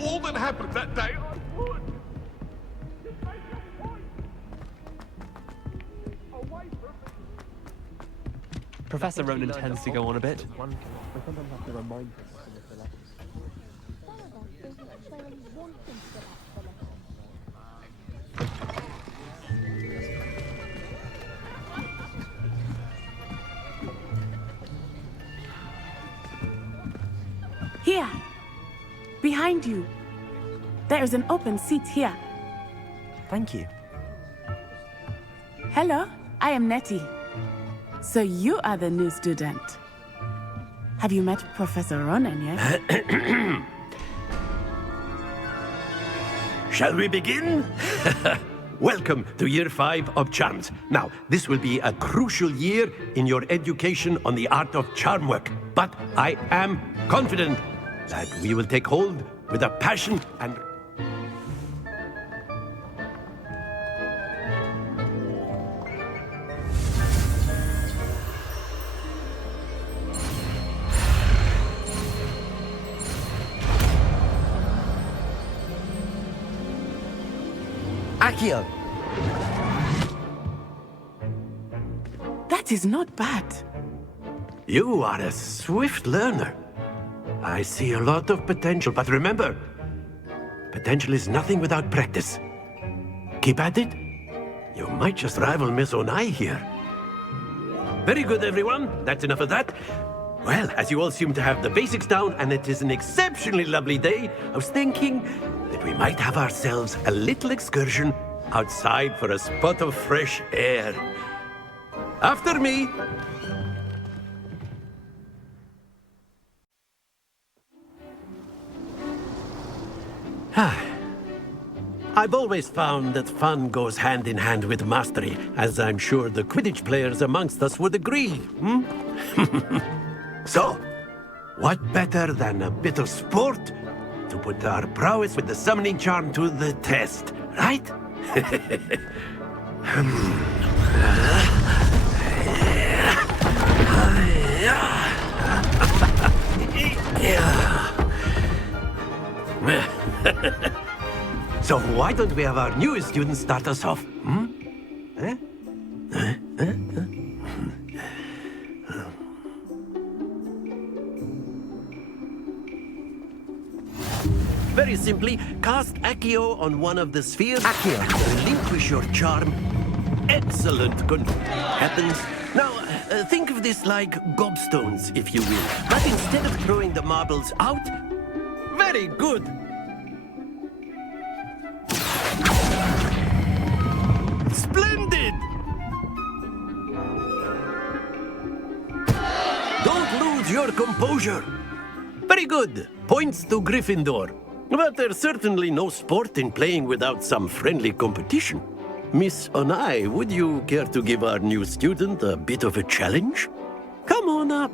All that happened that day, I would. Professor Ronan tends to go on a bit. Here. Behind you. There is an open seat here. Thank you. Hello, I am Nettie. So you are the new student. Have you met Professor Ronan yet? Shall we begin? Welcome to Year 5 of Charms. Now, this will be a crucial year in your education on the art of charm work. But I am confident that we will take hold with a passion and... Accio! That is not bad. You are a swift learner. I see a lot of potential, but remember, potential is nothing without practice. Keep at it. You might just rival Miss Onai here. Very good, everyone. That's enough of that. Well, as you all seem to have the basics down, and it is an exceptionally lovely day, I was thinking that we might have ourselves a little excursion outside for a spot of fresh air. After me. I've always found that fun goes hand in hand with mastery, as I'm sure the Quidditch players amongst us would agree. So, what better than a bit of sport to put our prowess with the summoning charm to the test, right? So why don't we have our newest student start us off? Very simply, cast Accio on one of the spheres. Accio. Relinquish your charm. Excellent. Good. Happens. Now, think of this like gobstones, if you will. But instead of throwing the marbles out, very good. Splendid! Don't lose your composure. Very good. Points to Gryffindor. But there's certainly no sport in playing without some friendly competition. Miss Onai, would you care to give our new student a bit of a challenge? Come on up.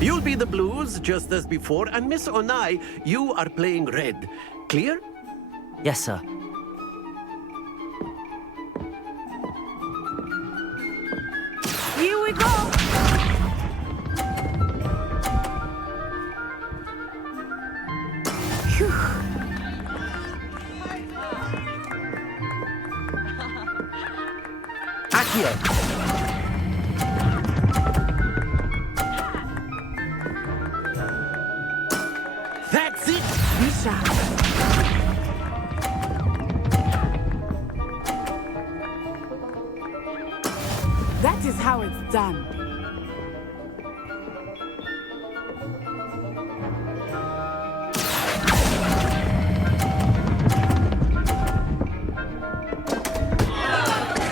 You'll be the blues, just as before, and Miss Onai, you are playing red. Clear? Yes, sir. Here we go! Phew. Accio! That's it! Misha. That is how it's done.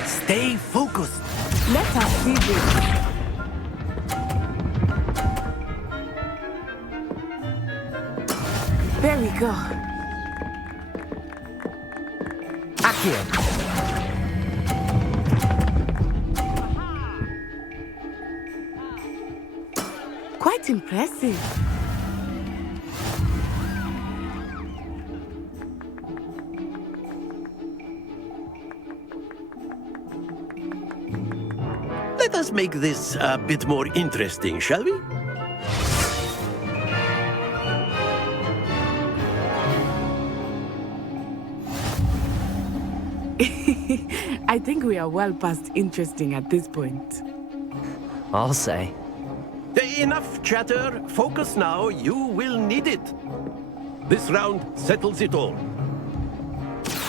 Stay focused. Let us see this. There we go. Accio! Quite impressive. Let us make this a bit more interesting, shall we? I think we are well past interesting at this point. I'll say. Enough chatter. Focus now. You will need it. This round settles it all.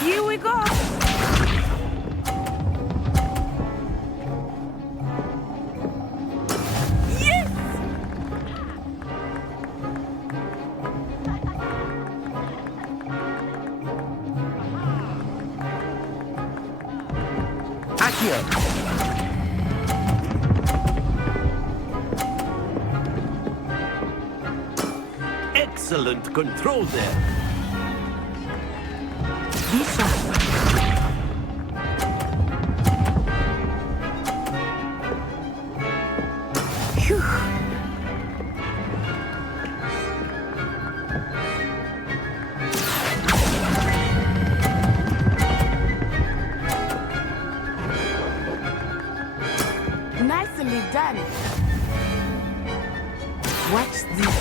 Here we go! Yes! Accio! Excellent control there. Misha. Phew. Nicely done. Watch this.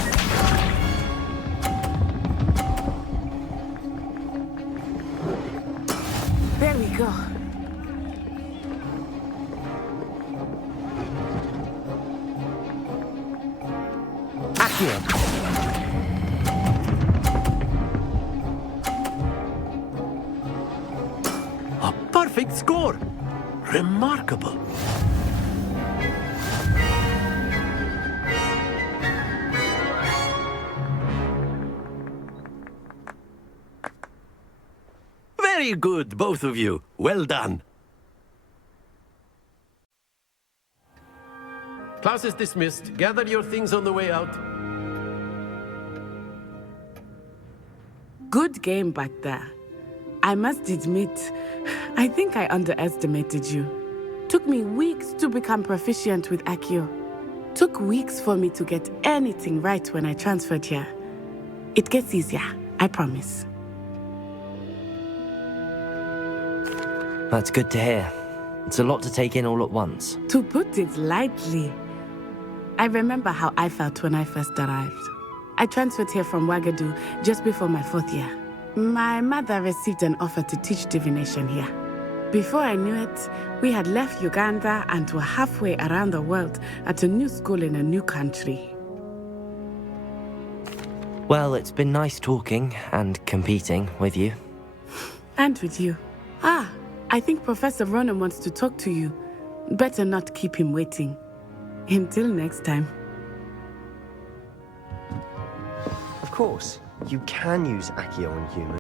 There we go. Accio! A perfect score. Remarkable. Very good, both of you. Well done. Class is dismissed. Gather your things on the way out. Good game back there. I must admit, I think I underestimated you. Took me weeks to become proficient with Accio. Took weeks for me to get anything right when I transferred here. It gets easier, I promise. That's good to hear. It's a lot to take in all at once. To put it lightly, I remember how I felt when I first arrived. I transferred here from Wagadu just before my 4th year. My mother received an offer to teach divination here. Before I knew it, we had left Uganda and were halfway around the world at a new school in a new country. Well, it's been nice talking and competing with you. And with you. Ah, I think Professor Ronan wants to talk to you. Better not keep him waiting. Until next time. Of course, you can use Accio on humans.